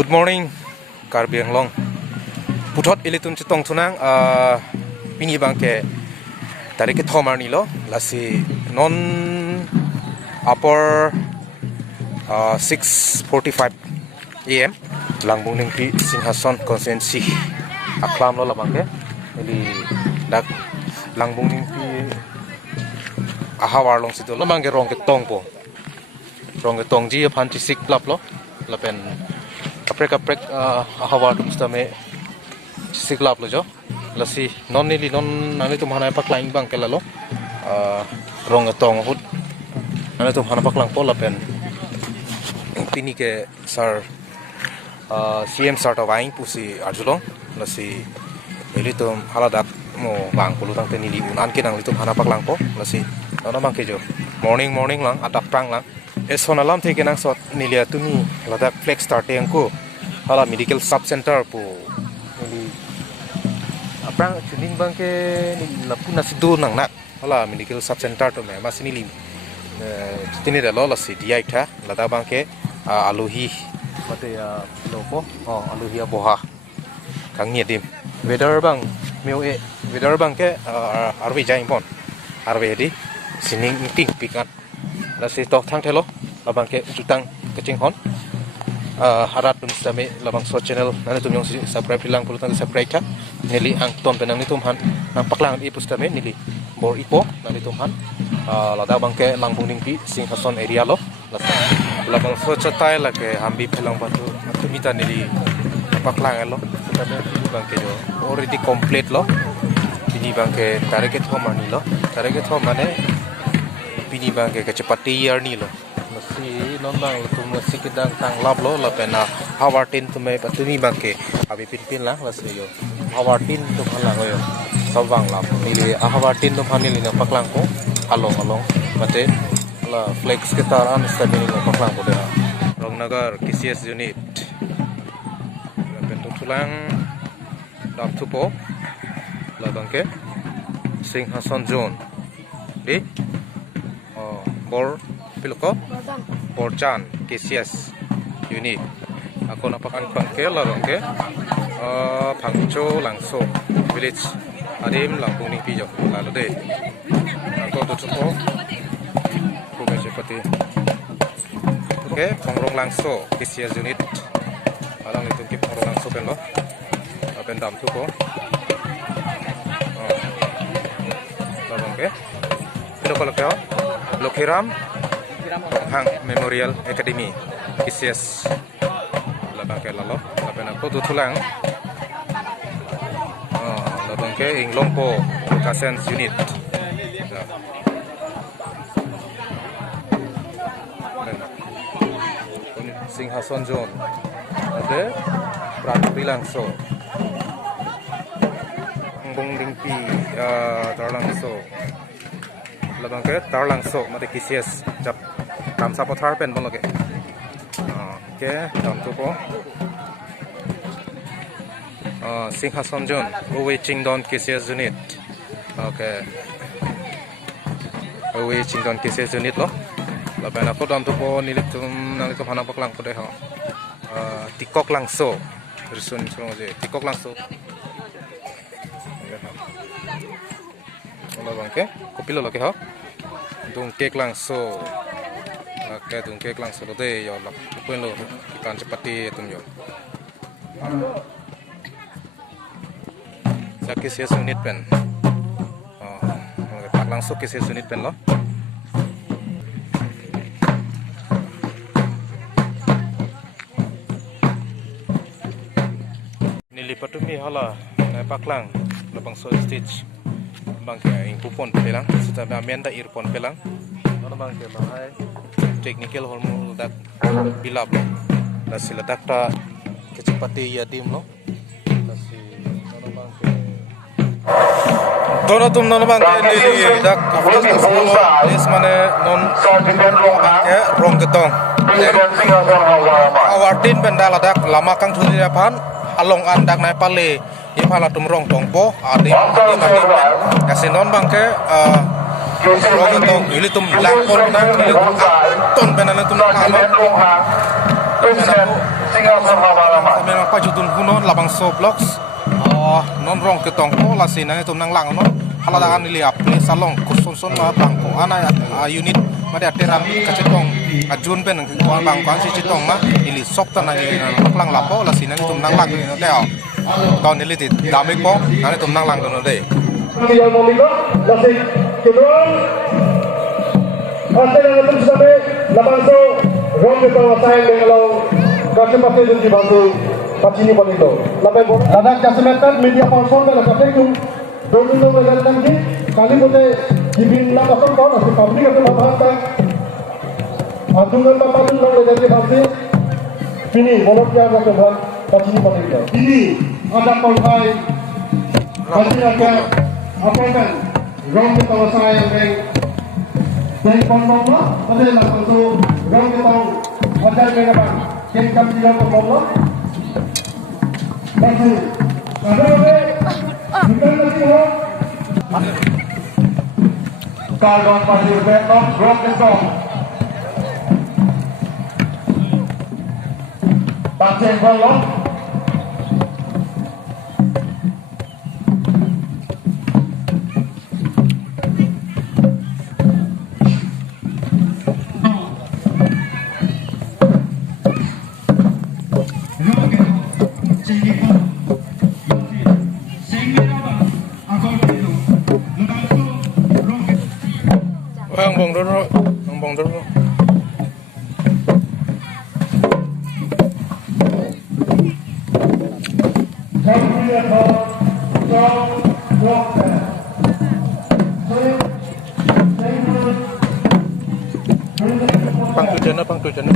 Good morning, Karbi Anglong. Putot ilitun chitong tunang pini bangke dari ke thomar nilo lasi non upper 6:45 AM langbung ning pi Singhason konsensi aklam lo labangke jadi dak langbung ning pi ahawar long situ lo mangke rong ke tong po rong ke tong ji phan chi sik plap lo lapen kaprek ahawar tum stame siklap lo jo lasi non nili non nani tum hana pak lain bang kelalo rong tong hut nani tum hana pak lang po lapen pini ke sar CM sar to waing pusi arjulong lasi ili tum haladak mo bang pulu tang nili unan ke nang litum hana pak lang po lasi nona bang ke jo morning lang atak prang lang esona lam theke nang sot nilia tumi ladak flex start angko hala medical sub center po nili aprang tuning bangke ni lapuna sidu nang nak hala medical sub center to me masini lim tini da lola si dia itha lada bangke aluhi mate lopo aluhi boha kang ni dim weather bang meu weather bangke arwi jaim pon arwi di sining ting pikat lasi tok thang thelo labang ke jutang kecing hon harat dum stame labang so channel nani tum yong subscribe hilang pulutan subscribe tha nili ang tom penang ni tum han nang paklang i pustame nili bor ipo nani tum han lada bang ke langbung ning pi Singhason area lo labang so chatai la ke hambi phelang batu tumita nili paklang lo tame bang ke jo already complete lo ini bang ke target thomani lo target thomane pini bang ke kecepati year ni lo mesti non bang tu mesti kedang tang lab lo la pena hawatin tu me patuni bang ke abi pin lah lasi yo hawatin tu phalang yo sawang lab ni hawatin tu phani lina paklang ko along mate la flex ke taran stabili lo paklang ko de Rongnagar KCS unit bentuk tulang dam tupo la bang ke Singhason zone di bor pilko borjan KCS unit ako napakan bangke larong ke phangcho langso village adim lampung ning pijo lalu de ako tutupo kume sepati oke phangrong langso KCS unit alang itu ki phangrong langso penlo apen dam tupo larong ke pilko ke Lokhiram Hang Memorial Academy KCS labang ke lalo lapen ako tutulang labang ke Inglongpo Kasens unit Singhason zone ada Pratri langso Ngbong Dingpi Tarlangso labang ke Tarlangso mate KCS jap tam sapothar pen bon lage ke dam tu po Singhason zone Uwe Chingdon KCS unit okay Uwe Chingdon KCS unit lo laban ako dam tu po nilitum nang ko hana paklang ko de ha tikok langso rusun so je tikok langso labang ke kopilo lage ha dung kek langso ke dung kek langso lo de yo lak puen lo ikan cepati tum yo KCS unit pen pak langso KCS unit pen lo nilipatumi hala paklang labang so stage bangke ingpupon pelang sudah amenda irpon pelang mana bangke bahai technical hormon dak bilap lasi ledak ta kecepati yadim lo lasi mana bangke dono tum nona bangke lili dak is mane non bangke rong ketong awartin benda ladak lama kang thudi pan along andak nai pale ipala tum rong tongpo adi kasinon bangke rong ketong ili tum lakon nang ton benana tum kano Kami nak pajudun hunon labang so blocks. Non rong ketong ko lasin na itum nang lang non. Haladakan nili apli salong kusun ma bangko ana unit made ateran kacetong ajun pen kuang bangko si cetong ma ili sop tan nili lang lapo lasin na itum nang lang no teo. Kau nili ti damik po na itum nang lang no de. Yang momiko lasin kedua Ate na natin sabi labang so rong ketong asay bengalong kasi pati dun di bantu pacini pa nito. Labay po. Ladak kasimetan media person na nakapag yung doon nung nagalitan ki kali po tayo ibin lang asang po nasi public at mabahata adungan mapatun lang nagalitan kasi pini bolok niya na keban pacini pa nito. Ini ada kolhay pacini ka appointment rong ketong asay yang dari pondok pada langsung tu rong ketong wajar mereka Ken kami tidak berbohong. Masih ada bukan lagi orang. Kalau masih betul, rok itu. Pasien bolong. Ang bong dulu. Pang tujuan.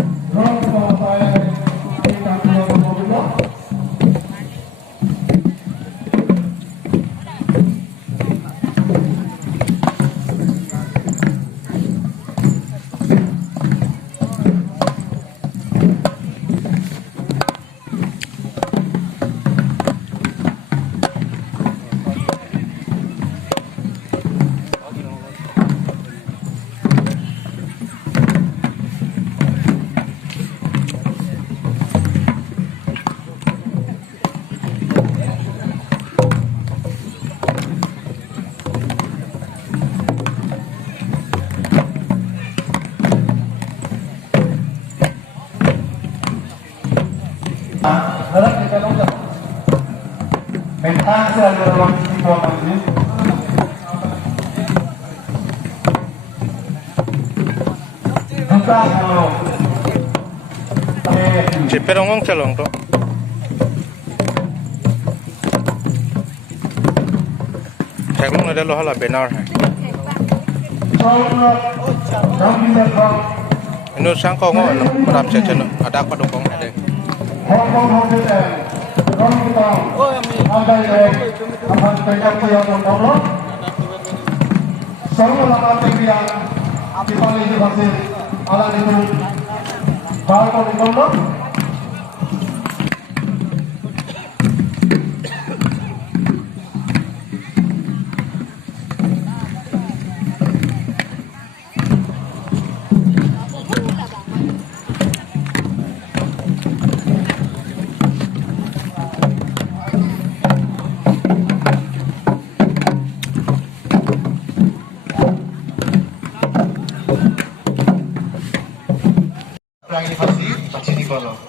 Mentang saya dalam situasi ini. Entah kalau Ciperongong calong to. Thekong ada loh lah benar. Inu sangkong ngono, peram cecen ada apa dongkong ada. Ini pasti di kono.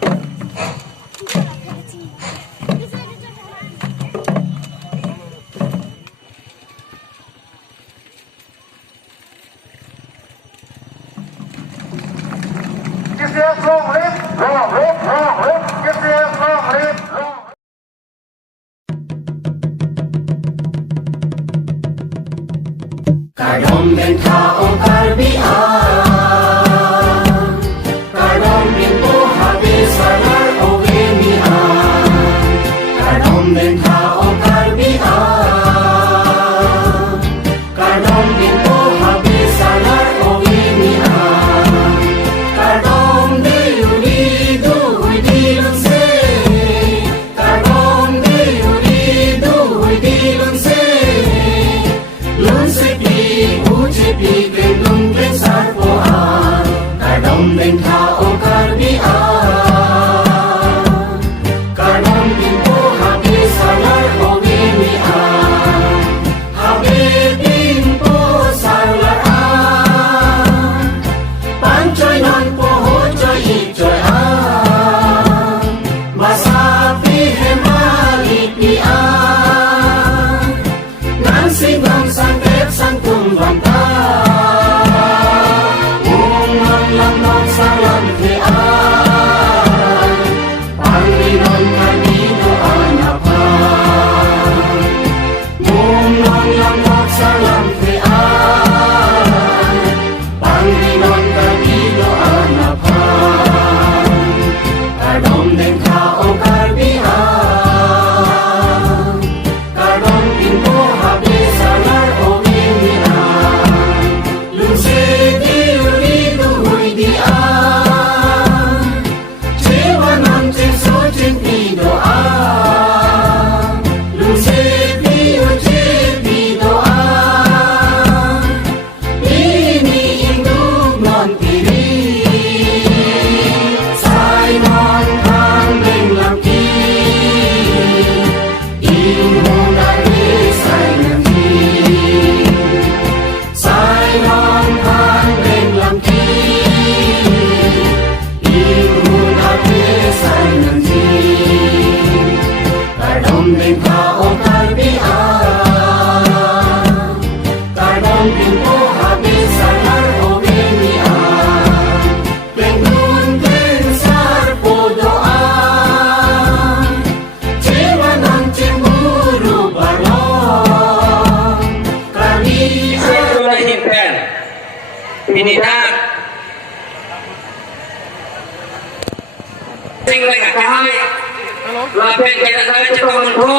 kahai lapin kira saya cetok mentu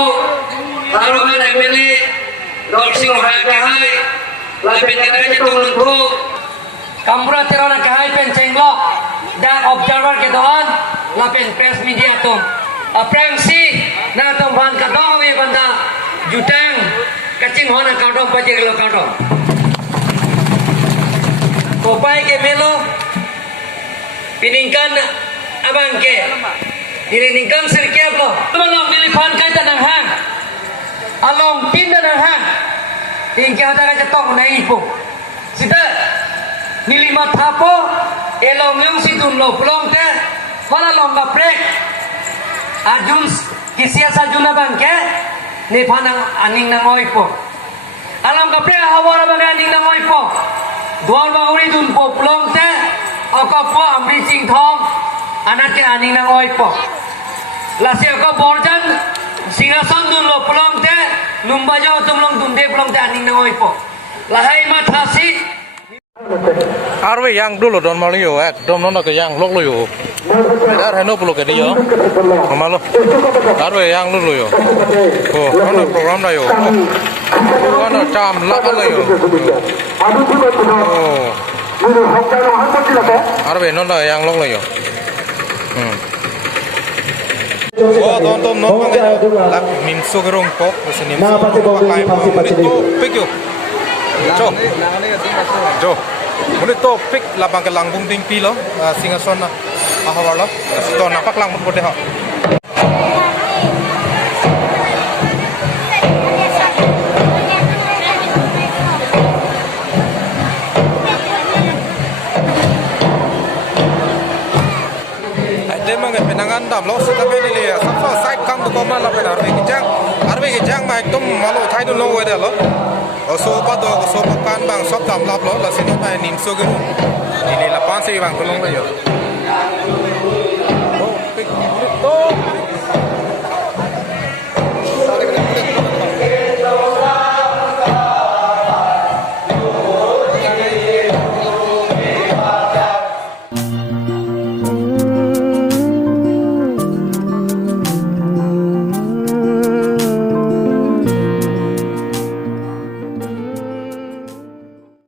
taruhan MLA Dol Singh kahai lapin kira cetok mentu kamera terona kahai pencenglok dan observer kedoan lapin press media tu aprengsi na tumban kadong we banda jutang kacing hona kadong pajir lo kadong kopai ke melo piningkan abang ke diriningkan serkep lo belum milifan kai tanang hang along pin tanang hang tinggi ada ka cetok nai ipo sita nilima thapo elong yung sidun lo plong te wala longga prek ajun kisia sajuna bangke ni panang aning nang oipo alam ka prek hawara bang aning nang oipo dual bahuri dun po plong te akapo amri sing thong anak ke aning nang oipo lasi ako borjan singason dun lo plong te numbajo tumlong dun de plong te aning nang oipo lahai mathasi arwe yang dulu don malu yo dom nono ke yang lok lo yo dar heno pulo ke dia malu arwe yang dulu yo oh nono program da yo nono cham lak lo yo oh arwe nono yang lok lo yo oh don no mangai lak min so gerong pok senim so kai to pik yo Jo, muli to pick labang ke langbung ting pi lo, singason na ahawar lo, to napak lang mo ha. Ada mga pinangan dam lo, sa tabi nili, sa side kam to koma la pena arbe kijang ma ekdom malo thai dun lo wede lo. So pato so pakan bang sop dam lap lo la sino pa nim so guru ini la pan se bang tulong lo yo